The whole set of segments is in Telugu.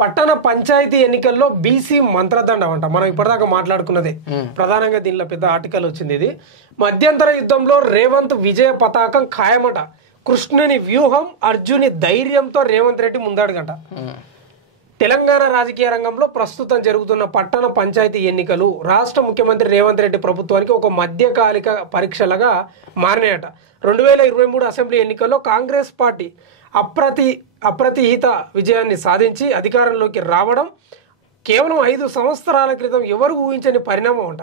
పట్టణ పంచాయతీ ఎన్నికల్లో బీసీ మంత్రదండం అంట. మనం ఇప్పటిదాకా మాట్లాడుకున్నదే ప్రధానంగా దీనిలో పెద్ద ఆర్టికల్ వచ్చింది. ఇది మధ్యంతర యుద్ధంలో రేవంత్ విజయ పతాకం ఖాయమట. కృష్ణుని వ్యూహం అర్జుని ధైర్యంతో రేవంత్ రెడ్డి ముందడుగంట. తెలంగాణ రాజకీయ రంగంలో ప్రస్తుతం జరుగుతున్న పట్టణ పంచాయతీ ఎన్నికలు రాష్ట్ర ముఖ్యమంత్రి రేవంత్ రెడ్డి ప్రభుత్వానికి ఒక మధ్యకాలిక పరీక్షలుగా మారినాయట. 2023 అసెంబ్లీ ఎన్నికల్లో కాంగ్రెస్ పార్టీ అప్రతిహిత విజయాన్ని సాధించి అధికారంలోకి రావడం కేవలం 5 సంవత్సరాల క్రితం ఎవరు ఊహించని పరిణామం అంట.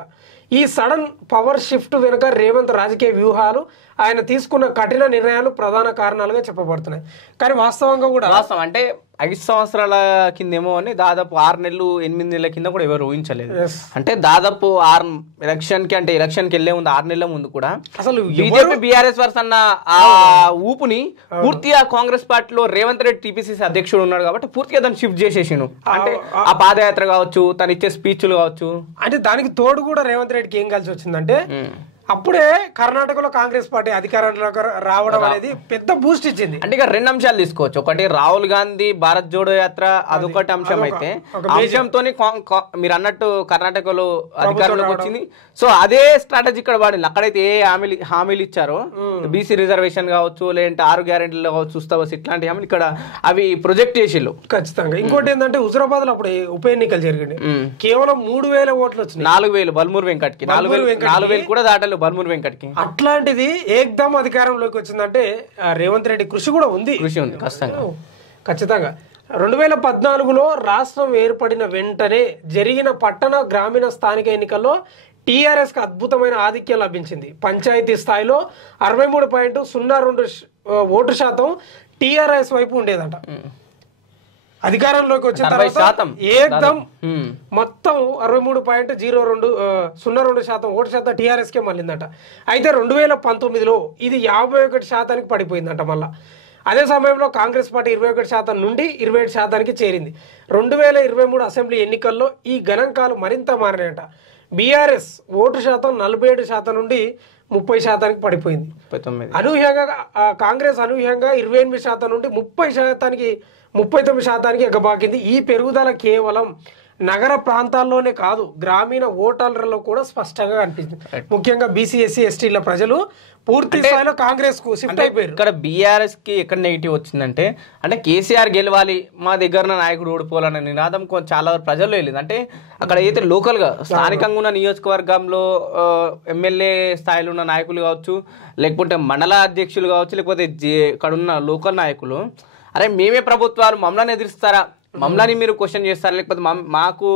ఈ సడన్ పవర్ షిఫ్ట్ వెనుక రేవంత్ రాజకీయ వ్యూహాలు, ఆయన తీసుకున్న కఠిన నిర్ణయాలు ప్రధాన కారణాలుగా చెప్పబడుతున్నాయి. కానీ వాస్తవంగా కూడా అంటే 5 సంవత్సరాల కిందేమో అని దాదాపు 6 నెలలు 8 నెలల కింద కూడా ఎవరు ఊహించలేదు. అంటే దాదాపు ఎలక్షన్ కి వెళ్లే ముందు 6 నెలల ముందు కూడా అసలు బీజేపీ బీఆర్ఎస్ వర్స్ అన్న ఆ ఊపుని పూర్తిగా కాంగ్రెస్ పార్టీలో రేవంత్ రెడ్డి టీపీసీసీ అధ్యక్షుడు ఉన్నాడు కాబట్టి పూర్తిగా దాన్ని షిఫ్ట్ చేసేసిండు. అంటే ఆ పాదయాత్ర కావచ్చు, తను ఇచ్చే స్పీచ్లు కావచ్చు. అంటే దానికి తోడు కూడా రేవంత్ రెడ్డికి ఏం కలిసి వచ్చిందంటే అప్పుడే కర్ణాటకలో కాంగ్రెస్ పార్టీ అధికారంలోకి రావడం అనేది పెద్ద బూస్ట్ ఇచ్చింది. అంటే ఇక 2 అంశాలు తీసుకోవచ్చు. ఒకటి రాహుల్ గాంధీ భారత్ జోడో యాత్ర, అదొకటి అంశం. అయితే అంశంతో మీరు అన్నట్టు కర్ణాటకలో అధికారంలోకి వచ్చింది. సో అదే స్ట్రాటజీ ఇక్కడ వాడింది. అక్కడైతే ఏ హామీలు ఇచ్చారో బీసీ రిజర్వేషన్ కావచ్చు, లేదంటే 6 గ్యారెంటీలు కావచ్చు, ఉస్తాబస్ ఇట్లాంటి హామీలు ఇక్కడ అవి ప్రొజెక్ట్ చేసిళ్ళు ఖచ్చితంగా. ఇంకోటి ఏంటంటే హుజరాబాద్ లో అప్పుడు ఉప ఎన్నికలు జరిగింది. కేవలం 3000 ఓట్లు వచ్చినాయి. 4000 బల్మూర్ వెంకట్కి, 4000 కూడా దాటలు బల్మూర్ వెంకట్కి. అట్లాంటిది ఏకదమ్ అధికారంలోకి వచ్చిందంటే రేవంత్ రెడ్డి కృషి కూడా ఉంది. ఖచ్చితంగా 2014లో రాష్ట్రం ఏర్పడిన వెంటనే జరిగిన పట్టణ గ్రామీణ స్థానిక ఎన్నికల్లో టీఆర్ఎస్ కు అద్భుతమైన ఆధిక్యం లభించింది. పంచాయతీ స్థాయిలో 63.02 ఓటు శాతం టీఆర్ఎస్ వైపు ఉండేదంట. అధికారంలోకి వచ్చిన తర్వాత ఏకదమ్ మొత్తం 63.02 ఓటు శాతం టీఆర్ఎస్ కే మళ్ళిందట. అయితే 2019లో ఇది 51% పడిపోయిందంట. మళ్ళా అదే సమయంలో కాంగ్రెస్ పార్టీ 21% నుండి 27% చేరింది. 2023 అసెంబ్లీ ఎన్నికల్లో ఈ గణాంకాలు మరింత మారినాయట. బీఆర్ఎస్ ఓటు శాతం 47% నుండి 30% పడిపోయింది. అనూహ్యంగా కాంగ్రెస్ అనూహ్యంగా 28% నుండి 39% ఎగబాకింది. ఈ పెరుగుదల కేవలం నగర ప్రాంతాల్లోనే కాదు, గ్రామీణ ఓటర్లలో కూడా స్పష్టంగా కనిపిస్తుంది. ముఖ్యంగా బీసీ ఎస్సీ ఎస్టీల ప్రజలు పూర్తి స్థాయిలో కాంగ్రెస్ కు షిఫ్ట్ అయిపోయారు. ఇక్కడ బీఆర్ఎస్ కి ఎక్కడ నెగిటివ్ వచ్చిందంటే, అంటే కేసీఆర్ గెలవాలి, మా దగ్గర నాయకుడు ఓడిపోవాలనే నినాదం చాలా ప్రజల్లో వెళ్ళింది. అంటే అక్కడ అయితే లోకల్ గా స్థానికంగా ఉన్న నియోజకవర్గంలో ఎమ్మెల్యే స్థాయిలో ఉన్న నాయకులు కావచ్చు, లేకపోతే మండల అధ్యక్షులు కావచ్చు, లేకపోతే ఇక్కడ ఉన్న లోకల్ నాయకులు, అరే మేమే ప్రభుత్వాలు మమ్మల్ని ఎదిరిస్తారా, మమ్మల్ని మీరు క్వశ్చన్ చేస్తారా, లేకపోతే మాకు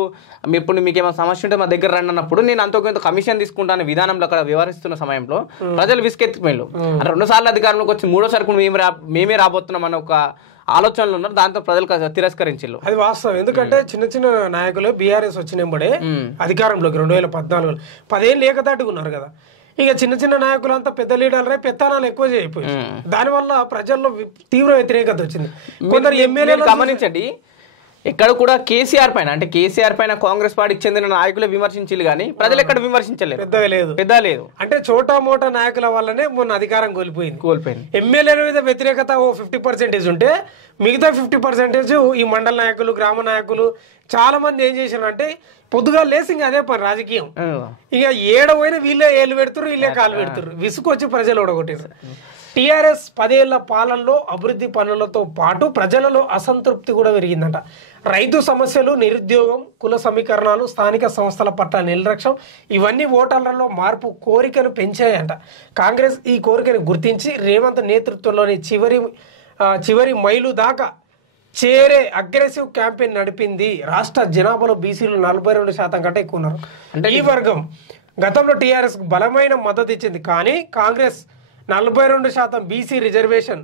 ఇప్పుడు మీకు ఏమైనా సమస్య ఉంటే మా దగ్గర రండి అన్నప్పుడు నేను అంత కొంత కమిషన్ తీసుకుంటాను విధానంలో అక్కడ వ్యవహరిస్తున్న సమయంలో ప్రజలు విసుకెత్తిపోయారు. అంటే 2 సార్లు అధికారంలోకి వచ్చి 3వ సారి మేమే రాబోతున్నాం అన్న ఒక ఆలోచనలు ఉన్నారు. దాంతో ప్రజలు తిరస్కరించారు. అది వాస్తవం. ఎందుకంటే చిన్న చిన్న నాయకులు బీఆర్ఎస్ వచ్చినప్పుడే అధికారంలోకి 2014 10 ఏళ్ళు ఏకతాటిగా ఉన్నారు కదా. ఇక చిన్న చిన్న నాయకులంతా పెద్ద లీడర్లే పెత్తనాలు ఎక్కువ చేయకపోయి దానివల్ల ప్రజల్లో తీవ్ర వ్యతిరేకత వచ్చింది. కొందరు ఎమ్మెల్యేలు గమనించండి, ఎక్కడ కూడా కేసీఆర్ పైన, అంటే కేసీఆర్ పైన కాంగ్రెస్ పార్టీకి చెందిన నాయకులే విమర్శించారు కానీ ప్రజలు ఎక్కడ విమర్శించలేదు. పెద్ద లేదు. అంటే చోటా మోటా నాయకుల వల్లనే మొన్న అధికారం కోల్పోయింది. ఎమ్మెల్యేల మీద వ్యతిరేకత 50% ఉంటే మిగతా 50% ఈ మండల నాయకులు, గ్రామ నాయకులు చాలా మంది ఏం చేశారంటే పొద్దుగా లేసి ఇంకా అదే పని రాజకీయం. ఇక ఏడవైనా వీళ్ళే ఏళ్ళు పెడుతురు, వీళ్ళే కాలు పెడుతురు, విసుకొచ్చి ప్రజలు ఓడగొట్టారు. టీఆర్ఎస్ 10 ఏళ్ల పాలనలో అభివృద్ధి పనులతో పాటు ప్రజలలో అసంతృప్తి కూడా పెరిగిందంట. రైతు సమస్యలు, నిరుద్యోగం, కుల సమీకరణాలు, స్థానిక సంస్థల పట్ల నిర్లక్ష్యం ఇవన్నీ ఓటర్లలో మార్పు కోరికను పెంచాయంట. కాంగ్రెస్ ఈ కోరికను గుర్తించి రేవంత్ నేతృత్వంలోని చివరి మైలు దాకా చేరే అగ్రెసివ్ క్యాంపెయిన్ నడిపింది. రాష్ట్ర జనాభాలో బీసీలు 42% కంటే ఎక్కువ ఉన్నారు. అంటే ఈ వర్గం గతంలో టీఆర్ఎస్ బలమైన మద్దతు ఇచ్చింది. కానీ కాంగ్రెస్ 42% బీసీ రిజర్వేషన్